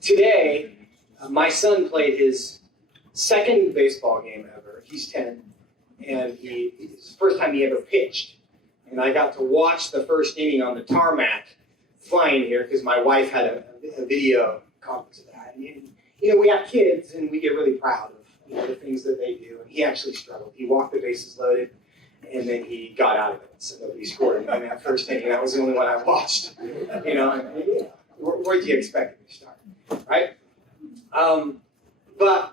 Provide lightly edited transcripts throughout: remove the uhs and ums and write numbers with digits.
Today, my son played his second baseball game ever. He's 10, and it's the first time he ever pitched. And I got to watch the first inning on the tarmac flying here because my wife had a video conference of that. And, we have kids, and we get really proud of the things that they do. And he actually struggled. He walked the bases loaded, and then he got out of it. So nobody scored in that first inning. That was the only one I watched. Where do you expect him to start, right? But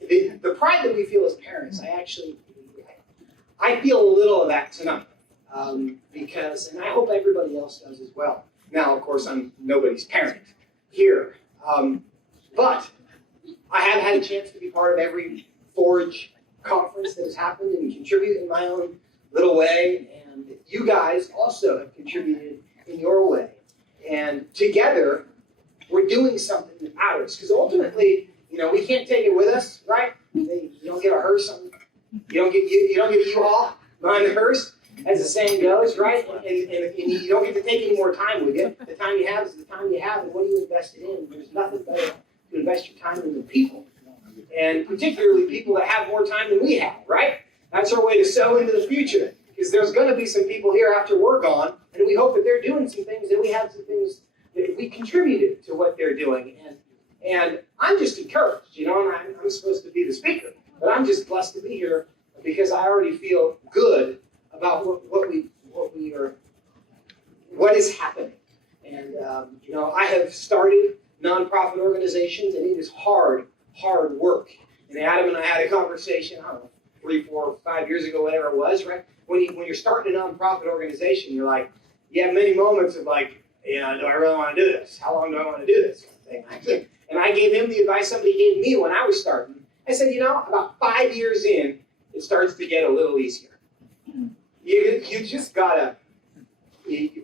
the pride that we feel as parents, I feel a little of that tonight. Because, and I hope everybody else does as well. Now, of course, I'm nobody's parent here. But I have had a chance to be part of every Forge conference that has happened and contribute in my own little way. And you guys also have contributed in your way. And together, we're doing something that matters. Because ultimately, we can't take it with us, right? You don't get a hearse. You don't get U-Haul behind the hearse, as the saying goes, right? And you don't get to take any more time with you. The time you have is the time you have, and what do you invest it in? There's nothing better to invest your time in than people. And particularly people that have more time than we have, right? That's our way to sow into the future. Because there's going to be some people here after we're gone, and we hope that they're doing some things, and we have some things that we contributed to what they're doing. And I'm just encouraged, and I'm supposed to be the speaker, but I'm just blessed to be here because I already feel good about what is happening. And I have started nonprofit organizations, and it is hard work. And Adam and I had a conversation, I don't know, 3, 4, 5 years ago, whatever it was, right? When you're starting a nonprofit organization, you're like, you have many moments of like, do I really want to do this? How long do I want to do this? And I gave him the advice somebody gave me when I was starting. I said, about 5 years in, it starts to get a little easier. You just gotta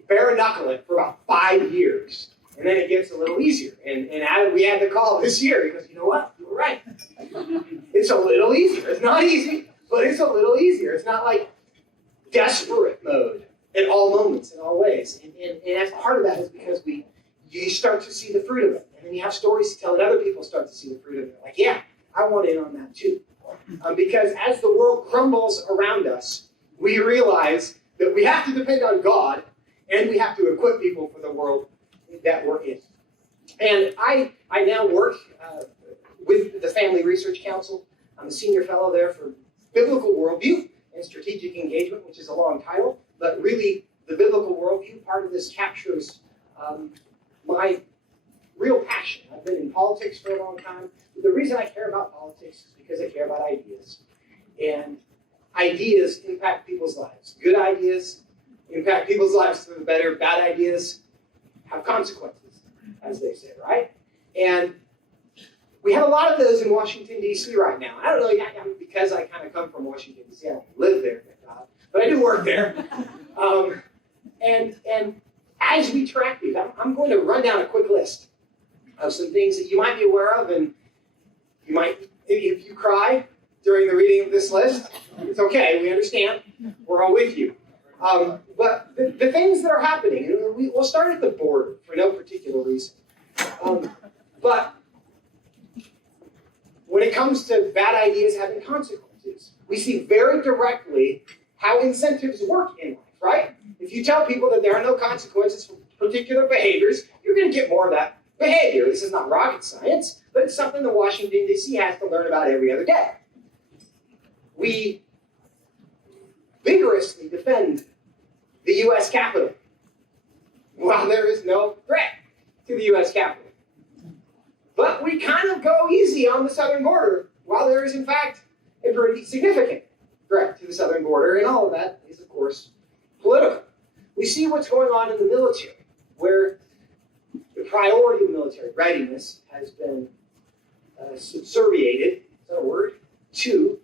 bare knuckle it for about 5 years, and then it gets a little easier. And Adam, we had the call this year. He goes, you know what? You were right. It's a little easier. It's not easy, but it's a little easier. It's not like desperate mode at all moments, in all ways. And as part of that is because you start to see the fruit of it, and then you have stories to tell, and other people start to see the fruit of it. Like, yeah, I want in on that too. Because as the world crumbles around us, we realize that we have to depend on God, and we have to equip people for the world that we're in. And I now work with the Family Research Council. I'm a senior fellow there for Biblical Worldview and Strategic Engagement, which is a long title, but really the Biblical Worldview, part of this captures my real passion. I've been in politics for a long time. But the reason I care about politics is because I care about ideas. And ideas impact people's lives. Good ideas impact people's lives for the better. Bad ideas have consequences, as they say, right? And we have a lot of those in Washington, D.C. right now. I don't know, because I kind of come from Washington, D.C. I don't live there, thank God, but I do work there. And as we track these, I'm going to run down a quick list of some things that you might be aware of, and you might, if you cry during the reading of this list, it's okay, we understand, we're all with you. But the things that are happening, we'll start at the border for no particular reason. But when it comes to bad ideas having consequences, we see very directly how incentives work in life, right? If you tell people that there are no consequences for particular behaviors, you're going to get more of that behavior. This is not rocket science, but it's something that Washington, D.C. has to learn about every other day. We vigorously defend the U.S. Capitol while there is no threat to the U.S. Capitol. But we kind of go easy on the southern border while there is, in fact, a pretty significant threat to the southern border, and all of that is, of course, political. We see what's going on in the military, where the priority of military readiness has been subserviated, is that a word, to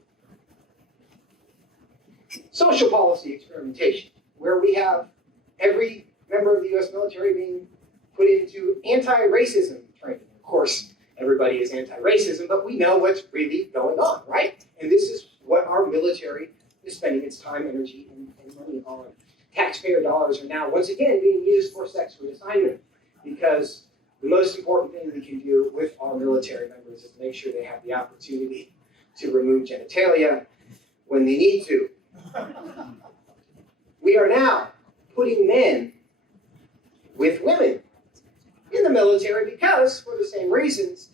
social policy experimentation, where we have every member of the U.S. military being put into anti-racism training. Of course, everybody is anti-racism, but we know what's really going on, right? And this is what our military is spending its time, energy, and money on. Taxpayer dollars are now, once again, being used for sex reassignment because the most important thing we can do with our military members is make sure they have the opportunity to remove genitalia when they need to. We are now putting men with women in the military because, for the same reasons,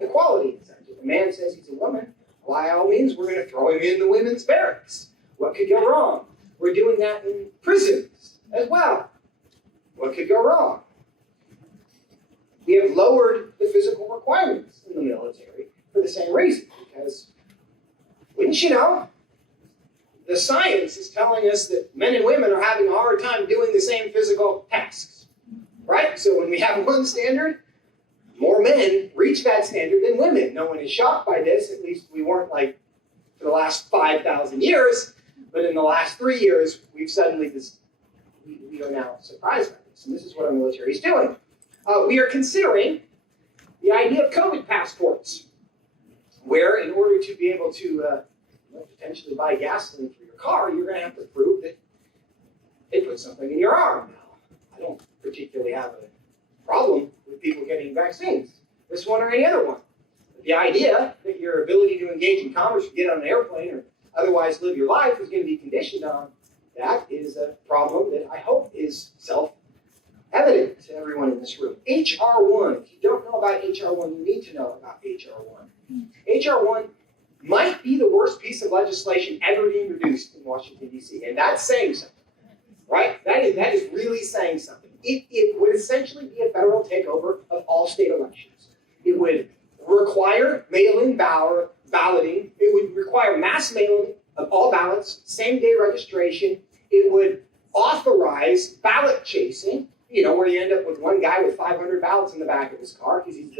equality. If a man says he's a woman, by all means, we're going to throw him in the women's barracks. What could go wrong? We're doing that in prisons as well. What could go wrong? We have lowered the physical requirements in the military for the same reason, because, wouldn't you know, the science is telling us that men and women are having a hard time doing the same physical tasks, right? So when we have one standard, more men reach that standard than women. No one is shocked by this. At least we weren't for the last 5,000 years, but in the last 3 years, we've suddenly we are now surprised by this, and this is what our military is doing. We are considering the idea of COVID passports, where in order to be able to potentially buy gasoline for your car, you're going to have to prove that they put something in your arm now. I don't particularly have a problem with people getting vaccines, this one or any other one. But the idea that your ability to engage in commerce, get on an airplane, or otherwise live your life is going to be conditioned on that is a problem that I hope is self-evident to everyone in this room. H.R. 1. If you don't know about H.R. 1, you need to know about H.R. 1. H.R. 1 might be the worst piece of legislation ever introduced in Washington, D.C. And that's saying something, right? That is really saying something. It would essentially be a federal takeover of all state elections. It would require mail-in balloting. It would require mass mailing of all ballots, same-day registration. It would authorize ballot chasing, where you end up with one guy with 500 ballots in the back of his car because he's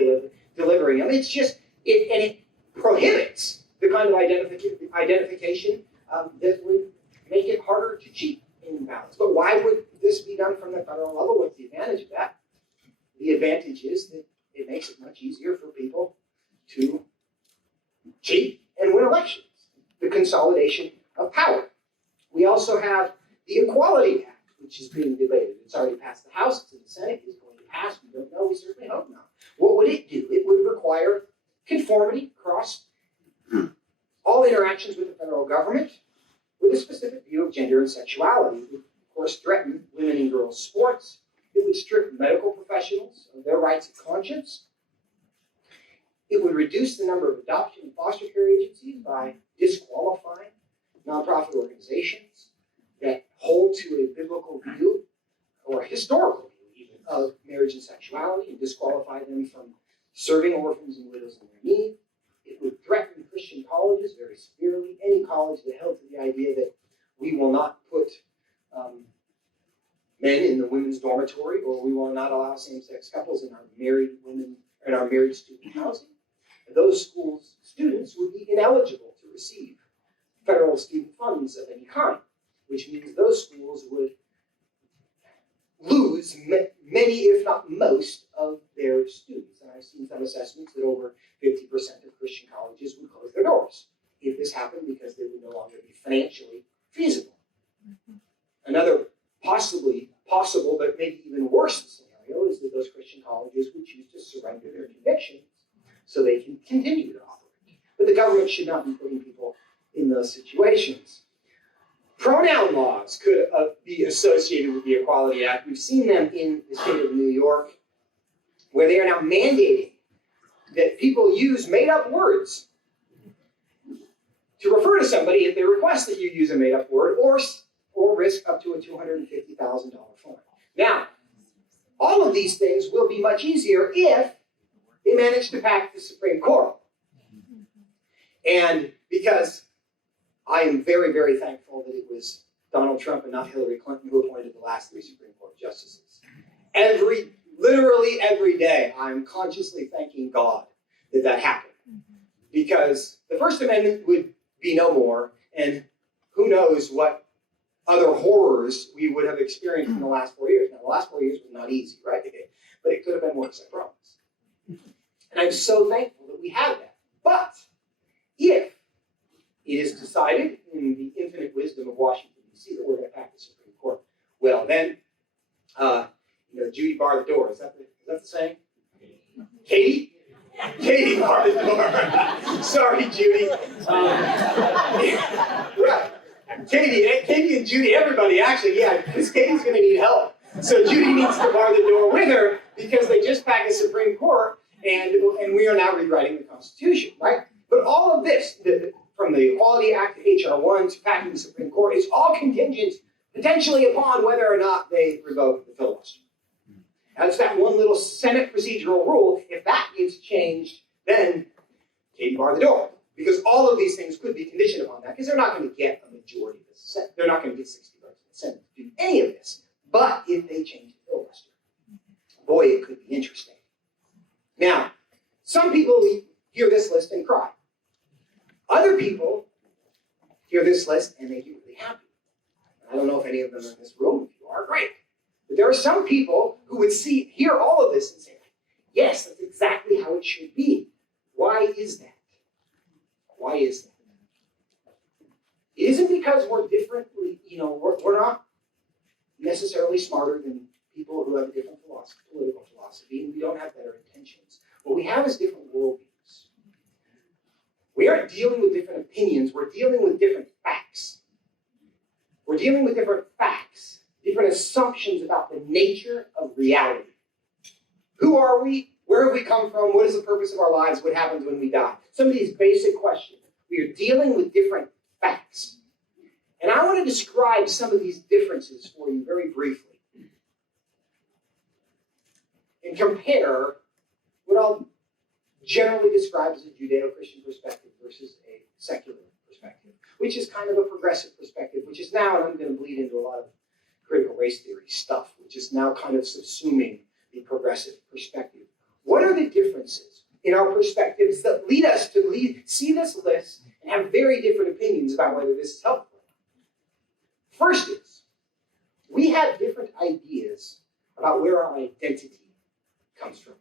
delivering them. It's just, and it prohibits the kind of identification that would make it harder to cheat in ballots. But why would this be done from the federal level? What's the advantage of that? The advantage is that it makes it much easier for people to cheat and win elections. The consolidation of power. We also have the Equality Act, which is being debated. It's already passed the House, it's in the Senate, it's going to pass. We don't know, we certainly hope not. What would it do? It would require conformity across all interactions with the federal government with a specific view of gender and sexuality. It would, of course, threaten women and girls' sports. It would strip medical professionals of their rights of conscience. It would reduce the number of adoption and foster care agencies by disqualifying nonprofit organizations that hold to a biblical view or a historical view even of marriage and sexuality, and disqualify them from serving orphans and widows in their need. It would threaten Christian colleges very severely, any college that held to the idea that we will not put men in the women's dormitory, or we will not allow same-sex couples in our married women and our married student housing. And those schools' students would be ineligible to receive federal student funds of any kind, which means those schools would lose many, if not most, of their students. And I've seen some assessments that over 50% of Christian colleges would close their doors if this happened, because they would no longer be financially feasible. Another possible, but maybe even worse scenario is that those Christian colleges would choose to surrender their convictions so they can continue to operate. But the government should not be putting people in those situations. Pronoun laws could be associated with the Equality Act. We've seen them in the state of New York, where they are now mandating that people use made-up words to refer to somebody if they request that you use a made-up word, or risk up to a $250,000 fine. Now, all of these things will be much easier if they manage to pack the Supreme Court. And because I am very, very thankful that it was Donald Trump and not Hillary Clinton who appointed the last 3 Supreme Court justices. Literally every day, I'm consciously thanking God that happened. Because the First Amendment would be no more, and who knows what other horrors we would have experienced in the last 4 years. Now, the last 4 years was not easy, right? But it could have been worse, I promise. And I'm so thankful that we have that. But if it is decided in the infinite wisdom of Washington, D.C., that we're going to pack the Supreme Court, well, then Judy barred the door. Is that the saying? Katie? Katie barred the door. Sorry, Judy. Right. Katie and Judy, everybody, actually, yeah, because Katie's going to need help. So Judy needs to bar the door with her because they just packed the Supreme Court, and we are now rewriting the Constitution, right? But all of this, from the Equality Act to H.R. 1 to packing the Supreme Court, is all contingent potentially upon whether or not they revoke the filibuster. That's that one little Senate procedural rule. If that gets changed, then Katie bar the door. Because all of these things could be conditioned upon that, because they're not going to get a majority of the Senate. They're not going to get 60 votes in the Senate to do any of this. But if they change the filibuster, boy, it could be interesting. Now, some people hear this list and cry. Other people hear this list and they get really happy. I don't know if any of them are in this room. If you are, great. But there are some people who would hear all of this and say, yes, that's exactly how it should be. Why is that? Why is that? It isn't because we're differently, we're not necessarily smarter than people who have a different political philosophy, and we don't have better intentions. What we have is different worldviews. We aren't dealing with different opinions, we're dealing with different facts. We're dealing with different facts, different assumptions about the nature of reality. Who are we? Where have we come from? What is the purpose of our lives? What happens when we die? Some of these basic questions. We are dealing with different facts. And I want to describe some of these differences for you very briefly. And compare what I'll generally describe as a Judeo-Christian perspective versus a secular perspective, which is kind of a progressive perspective, which is now, and I'm going to bleed into a lot of critical race theory stuff, which is now kind of subsuming the progressive perspective. What are the differences in our perspectives that lead us to see this list and have very different opinions about whether this is helpful? First is, we have different ideas about where our identity comes from.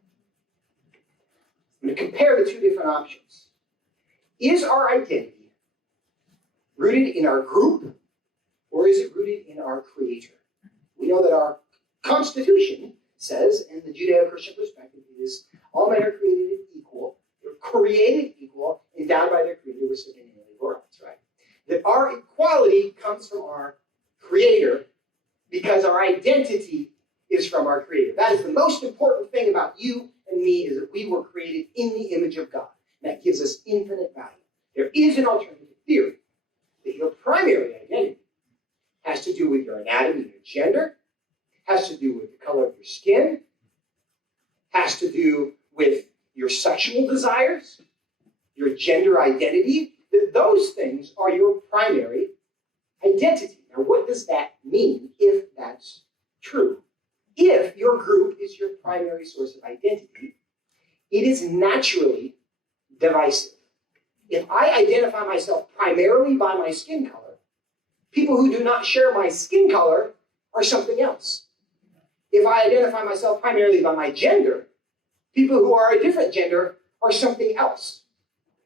I'm going to compare the two different options. Is our identity rooted in our group, or is it rooted in our Creator? We know that our Constitution says, and the Judeo-Christian perspective is, all men are created equal. They're created equal, endowed by their Creator with certain inalienable rights, right? That our equality comes from our Creator because our identity is from our Creator. That is the most important thing about you and me, is that we were created in the image of God. That gives us infinite value. There is an alternative theory that your primary identity has to do with your anatomy, your gender, has to do with the color of your skin, has to do with your sexual desires, your gender identity. Those things are your primary identity. Now, what does that mean if that's true? If your group is your primary source of identity, it is naturally divisive. If I identify myself primarily by my skin color, people who do not share my skin color are something else. If I identify myself primarily by my gender, people who are a different gender are something else.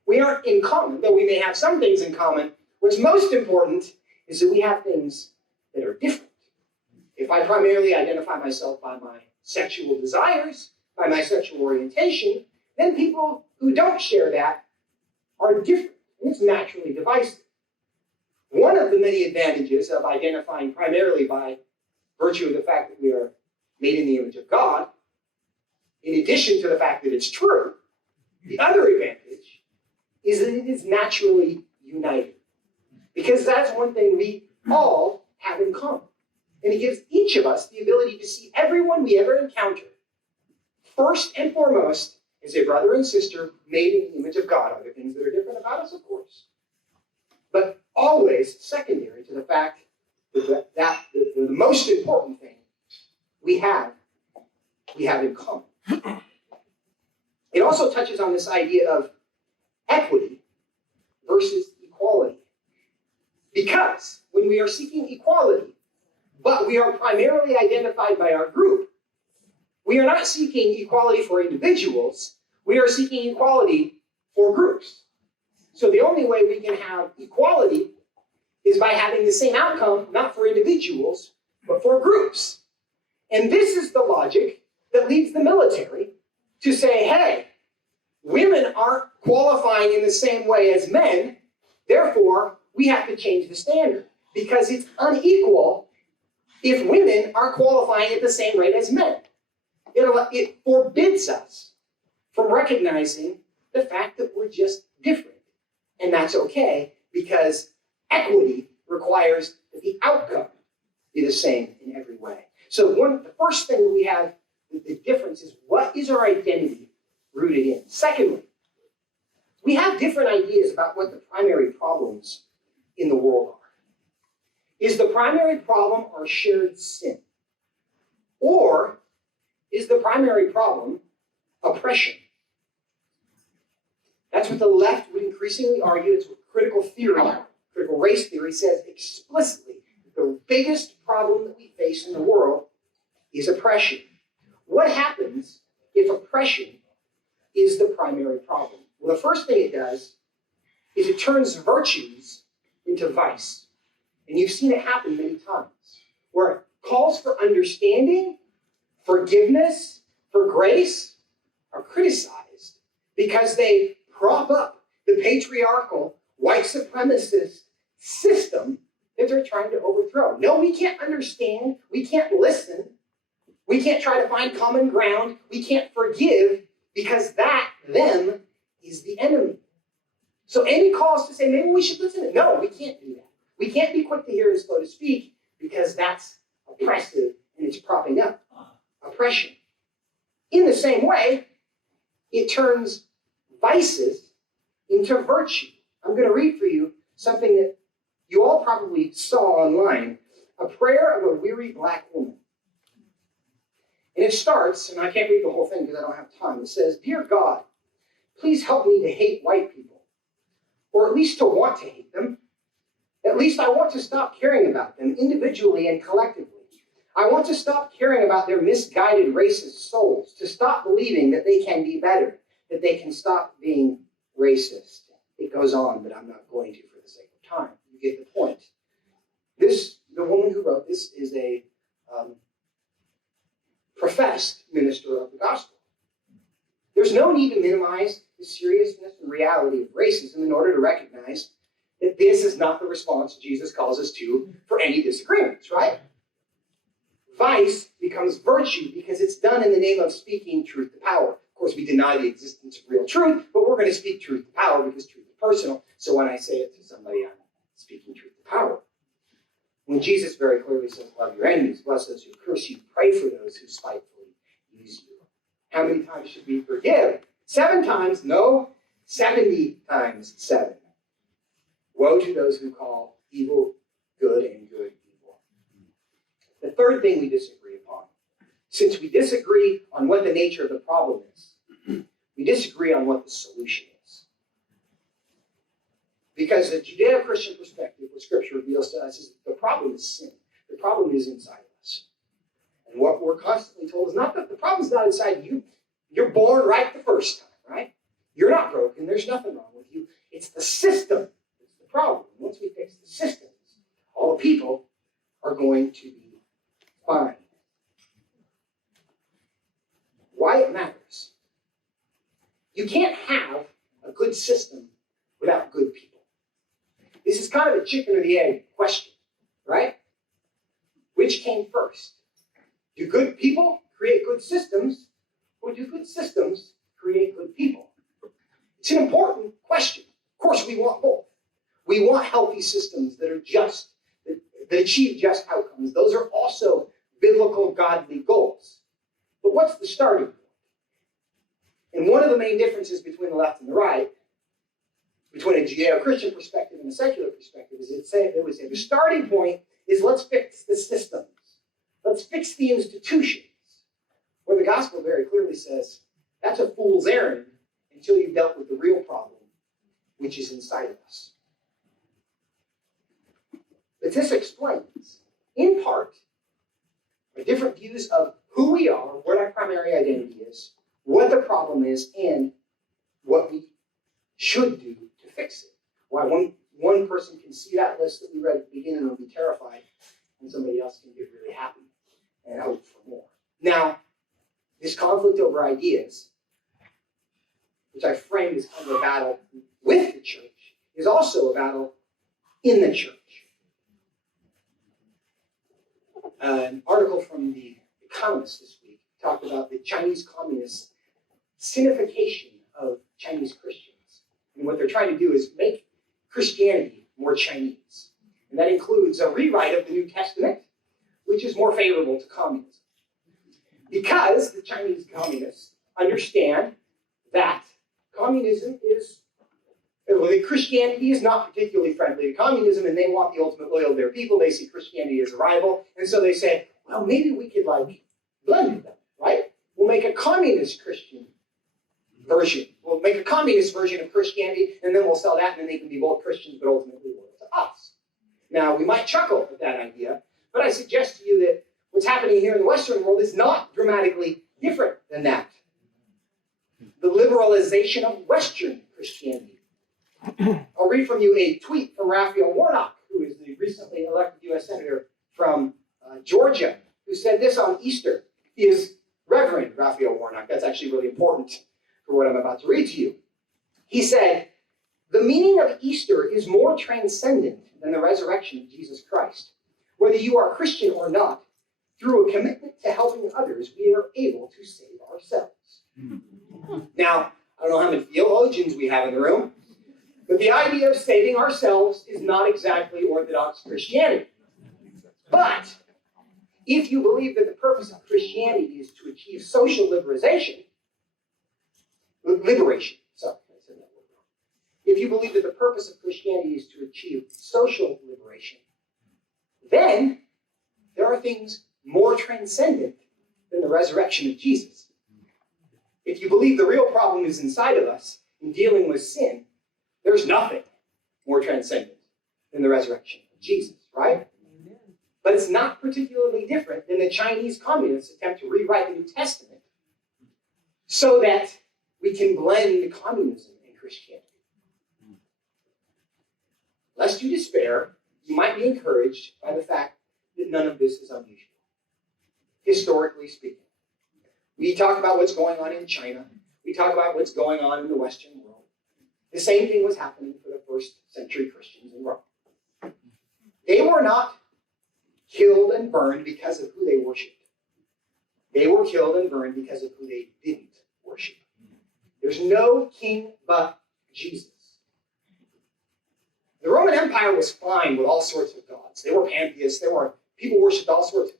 We aren't in common, though we may have some things in common. What's most important is that we have things that are different. If I primarily identify myself by my sexual desires, by my sexual orientation, then people who don't share that are different, and it's naturally divisive. One of the many advantages of identifying primarily by virtue of the fact that we are made in the image of God, in addition to the fact that it's true, the other advantage is that it is naturally united. Because that's one thing we all have in common. And it gives each of us the ability to see everyone we ever encounter, first and foremost, as a brother and sister made in the image of God. Are there things that are different about us? Of course. But always secondary to the fact that the most important thing we have in common. It also touches on this idea of equity versus equality. Because when we are seeking equality, but we are primarily identified by our group, we are not seeking equality for individuals, we are seeking equality for groups. So the only way we can have equality is by having the same outcome, not for individuals, but for groups. And this is the logic that leads the military to say, hey, women aren't qualifying in the same way as men, therefore we have to change the standard because it's unequal if women aren't qualifying at the same rate as men. It forbids us from recognizing the fact that we're just different. And that's okay because equity requires that the outcome be the same in every way. So the first thing that we have, the difference is what is our identity rooted in? Secondly, we have different ideas about what the primary problems in the world are. Is the primary problem our shared sin? Or is the primary problem oppression? That's what the left would increasingly argue. It's what critical race theory says explicitly. The biggest problem that we face in the world is oppression. What happens if oppression is the primary problem? Well, the first thing it does is it turns virtues into vice. And you've seen it happen many times, where calls for understanding, forgiveness, for grace are criticized because they prop up the patriarchal, white supremacist system that they're trying to overthrow. No, we can't understand. We can't listen. We can't try to find common ground. We can't forgive because them, is the enemy. So any calls to say, maybe we should listen, no, we can't do that. We can't be quick to hear and slow to speak because that's oppressive and it's propping up oppression. In the same way, it turns vices into virtue. I'm going to read for you something that you all probably saw online, a prayer of a weary black woman. And it starts, and I can't read the whole thing because I don't have time. It says, "Dear God, please help me to hate white people, or at least to want to hate them. At least I want to stop caring about them individually and collectively. I want to stop caring about their misguided racist souls, to stop believing that they can be better, that they can stop being racist." It goes on, but I'm not going to for the sake of time. You get the point. The woman who wrote this is a professed minister of the gospel. There's no need to minimize the seriousness and reality of racism in order to recognize that this is not the response Jesus calls us to for any disagreements, right? Vice becomes virtue because it's done in the name of speaking truth to power. Of course, we deny the existence of real truth, but we're going to speak truth to power because truth is personal. So when I say it to somebody, I'm speaking truth to power. When Jesus very clearly says, love your enemies, bless those who curse you, pray for those who spitefully use you. How many times should we forgive? 7 times? No, 70 times 7. Woe to those who call evil good and good evil. The third thing we disagree upon, since we disagree on what the nature of the problem is, we disagree on what the solution is. Because the Judeo-Christian perspective, what Scripture reveals to us, is that the problem is sin. The problem is inside of us. And what we're constantly told is not that the problem's not inside you. You're born right the first time, right? You're not broken. There's nothing wrong with you. It's the system that's the problem. Once we fix the systems, all the people are going to be fine. Why it matters. You can't have a good system without good people. This is kind of a chicken or the egg question, right? Which came first? Do good people create good systems, or do good systems create good people? It's an important question. Of course, we want both. We want healthy systems that are just, that achieve just outcomes. Those are also biblical, godly goals. But what's the starting point? And one of the main differences between the left and the right, between a Judeo-Christian perspective and a secular perspective, is it would say the starting point is let's fix the systems. Let's fix the institutions. Where the gospel very clearly says that's a fool's errand until you've dealt with the real problem, which is inside of us. But this explains, in part, our different views of who we are, what our primary identity is, what the problem is, and what we should do to fix it. Why one person can see that list that we read at the beginning and be terrified, and somebody else can get really happy and hope for more. Now, this conflict over ideas, which I framed as kind of a battle with the church, is also a battle in the church. An article from The Economist this week talked about the Chinese communists' sinification of Chinese Christians. And what they're trying to do is make Christianity more Chinese. And that includes a rewrite of the New Testament, which is more favorable to communism. Because the Chinese communists understand that Christianity is not particularly friendly to communism, and they want the ultimate loyalty of their people. They see Christianity as a rival, and so they say, well, maybe we could blend them, right? We'll make a communist Christian version. We'll make a communist version of Christianity, and then we'll sell that, and then they can be both Christians, but ultimately loyal to us. Now, we might chuckle at that idea, but I suggest to you that what's happening here in the Western world is not dramatically different than that. The liberalization of Western Christianity. I'll read from you a tweet from Raphael Warnock, who is the recently elected U.S. Senator from Georgia, who said this on Easter. He is Reverend Raphael Warnock. That's actually really important for what I'm about to read to you. He said, "The meaning of Easter is more transcendent than the resurrection of Jesus Christ. Whether you are Christian or not, through a commitment to helping others, we are able to save ourselves." Now, I don't know how many theologians we have in the room, but the idea of saving ourselves is not exactly Orthodox Christianity. But if you believe that the purpose of Christianity is to achieve social liberation, if you believe that the purpose of Christianity is to achieve social liberation, then there are things more transcendent than the resurrection of Jesus. If you believe the real problem is inside of us in dealing with sin, there's nothing more transcendent than the resurrection of Jesus, right? But it's not particularly different than the Chinese communists' attempt to rewrite the New Testament so that we can blend communism and Christianity. Lest you despair, you might be encouraged by the fact that none of this is unusual, historically speaking. We talk about what's going on in China. We talk about what's going on in the Western world. The same thing was happening for the first century Christians in Rome. They were not killed and burned because of who they worshipped. They were killed and burned because of who they didn't worship. There's no king but Jesus. The Roman Empire was fine with all sorts of gods. They were pantheists. People worshipped all sorts of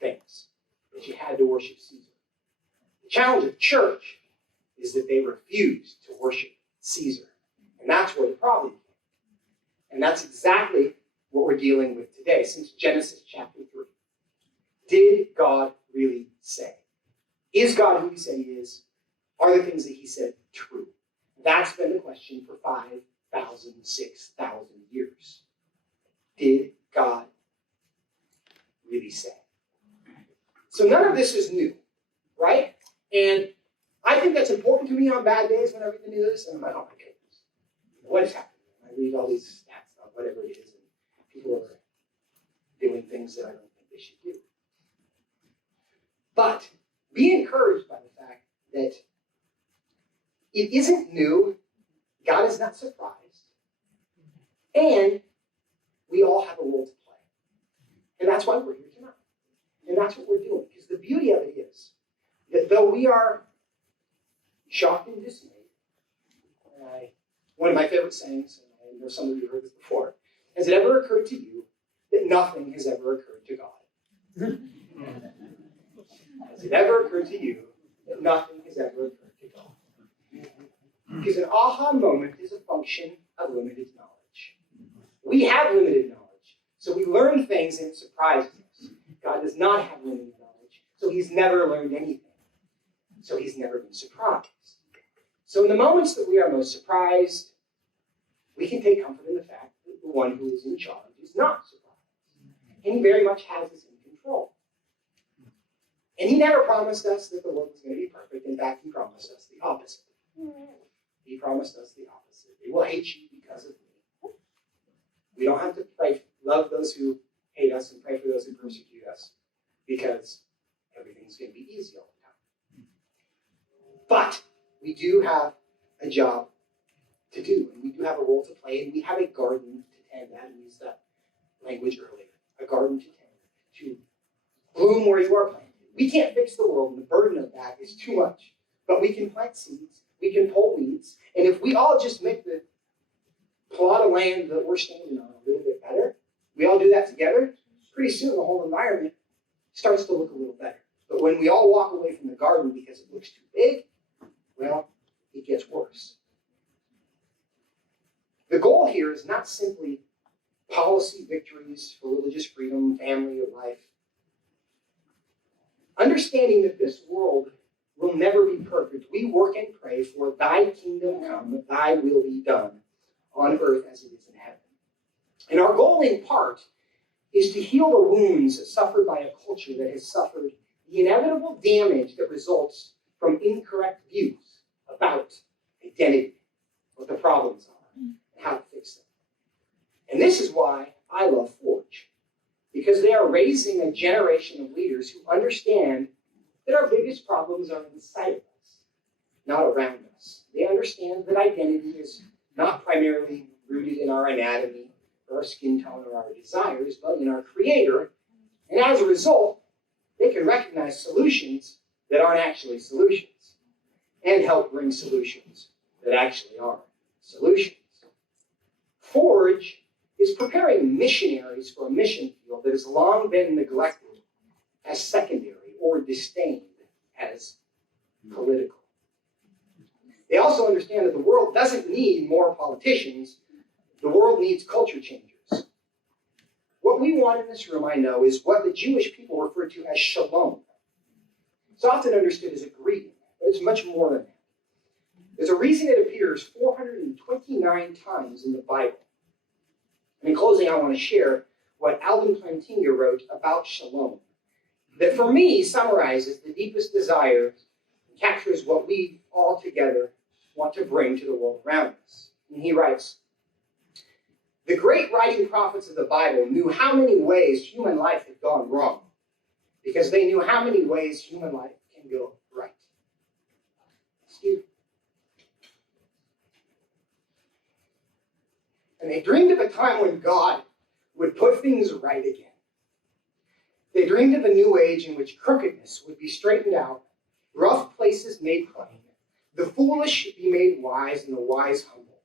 things. But you had to worship Caesar. The challenge of the church is that they refused to worship Caesar. And that's where the problem came. And that's exactly what we're dealing with today, since Genesis chapter 3. Did God really say? Is God who he said he is? Are the things that he said true? That's been the question for 5,000, 6,000 years. Did God really say? So none of this is new, right? And I think that's important to me on bad days when I read the news, and I'm like, oh my goodness, what is happening? I read all these stats about whatever it is, and people are doing things that I don't think they should do. But be encouraged by the fact that it isn't new, God is not surprised, and we all have a role to play. And that's why we're here tonight. And that's what we're doing, because the beauty of it is that though we are shocked and dismayed, one of my favorite sayings, and I know some of you have heard this before, has it ever occurred to you that nothing has ever occurred to God? Has it ever occurred to you that nothing has ever occurred to God? Because an aha moment is a function of limited knowledge. We have limited knowledge, so we learn things and it surprises us. God does not have limited knowledge, so he's never learned anything. So he's never been surprised. So in the moments that we are most surprised, we can take comfort in the fact that the one who is in charge is not surprised. And he very much has us in control. And he never promised us that the world was going to be perfect. In fact, he promised us the opposite. He promised us the opposite. They will hate you because of me. We don't have to love those who hate us and pray for those who persecute us. because everything's going to be easy all the time. But we do have a job to do, and we do have a role to play, and we have a garden to tend. Adam used that language earlier. A garden to tend, to bloom where you are planted. We can't fix the world, and the burden of that is too much. But we can plant seeds, we can pull weeds, and if we all just make the plot of land that we're standing on a little bit better, we all do that together, pretty soon the whole environment starts to look a little better. But when we all walk away from the garden because it looks too big, well, it gets worse. The goal here is not simply policy victories for religious freedom, family, or life. Understanding that this world will never be perfect, we work and pray for thy kingdom come, thy will be done on earth as it is in heaven. And our goal in part is to heal the wounds suffered by a culture that has suffered the inevitable damage that results from incorrect views about identity, what the problems are, and how to fix them. And this is why I love Forge, because they are raising a generation of leaders who understand that our biggest problems are inside of us, not around us. They understand that identity is not primarily rooted in our anatomy or our skin tone or our desires, but in our Creator. And as a result, they can recognize solutions that aren't actually solutions and help bring solutions that actually are solutions. Forge is preparing missionaries for a mission field that has long been neglected as secondary or disdained as political. They also understand that the world doesn't need more politicians. The world needs culture changers. What we want in this room, I know, is what the Jewish people refer to as Shalom. It's often understood as a greeting, but it's much more than that. There's a reason it appears 429 times in the Bible. And in closing, I want to share what Alvin Plantinga wrote about Shalom, that for me summarizes the deepest desire and captures what we all together want to bring to the world around us. And he writes, "The great writing prophets of the Bible knew how many ways human life had gone wrong, because they knew how many ways human life can go right." Excuse me. And they dreamed of a time when God would put things right again. They dreamed of a new age in which crookedness would be straightened out, rough places made plain, the foolish be made wise, and the wise humble.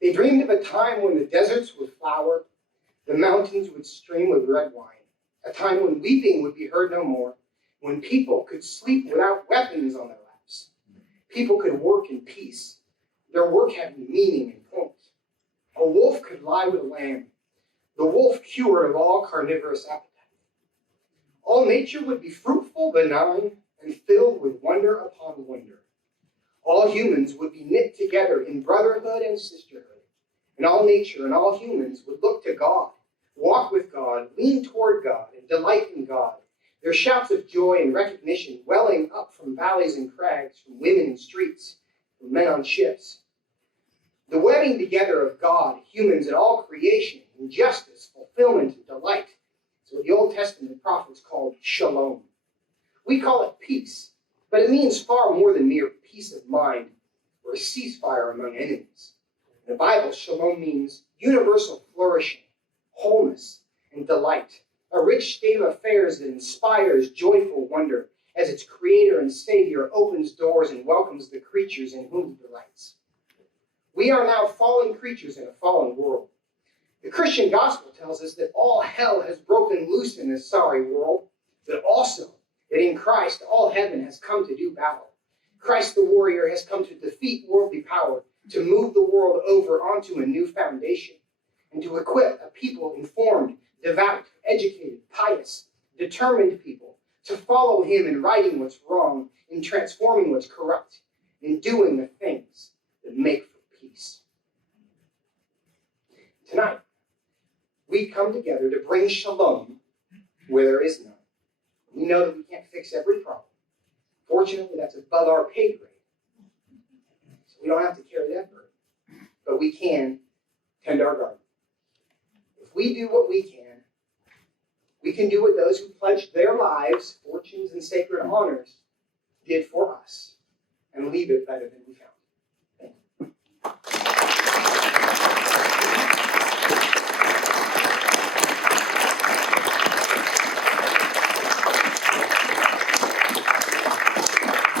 They dreamed of a time when the deserts would flower, the mountains would stream with red wine, a time when weeping would be heard no more, when people could sleep without weapons on their laps. People could work in peace. Their work had meaning and point. A wolf could lie with a lamb, the wolf cured of all carnivorous appetite. All nature would be fruitful, benign, and filled with wonder upon wonder. All humans would be knit together in brotherhood and sisterhood. And all nature and all humans would look to God, walk with God, lean toward God, and delight in God. Their shouts of joy and recognition welling up from valleys and crags, from women in streets, from men on ships. The webbing together of God, humans, and all creation, in justice, fulfillment, and delight, is what the Old Testament prophets called Shalom. We call it peace, but it means far more than mere peace of mind or a ceasefire among enemies. In the Bible, Shalom means universal flourishing, wholeness, and delight, a rich state of affairs that inspires joyful wonder as its creator and savior opens doors and welcomes the creatures in whom he delights. We are now fallen creatures in a fallen world. The Christian gospel tells us that all hell has broken loose in this sorry world, but also that in Christ all heaven has come to do battle. Christ the warrior has come to defeat worldly power, to move the world over onto a new foundation, and to equip a people informed, devout, educated, pious, determined people to follow him in righting what's wrong, in transforming what's corrupt, in doing the things that make for peace. Tonight, we come together to bring shalom where there is none. We know that we can't fix every problem. Fortunately, that's above our pay grade. So we don't have to carry that burden. But we can tend our garden. If we do what we can, We can do what those who pledged their lives, fortunes, and sacred honors did for us, and leave it better than we found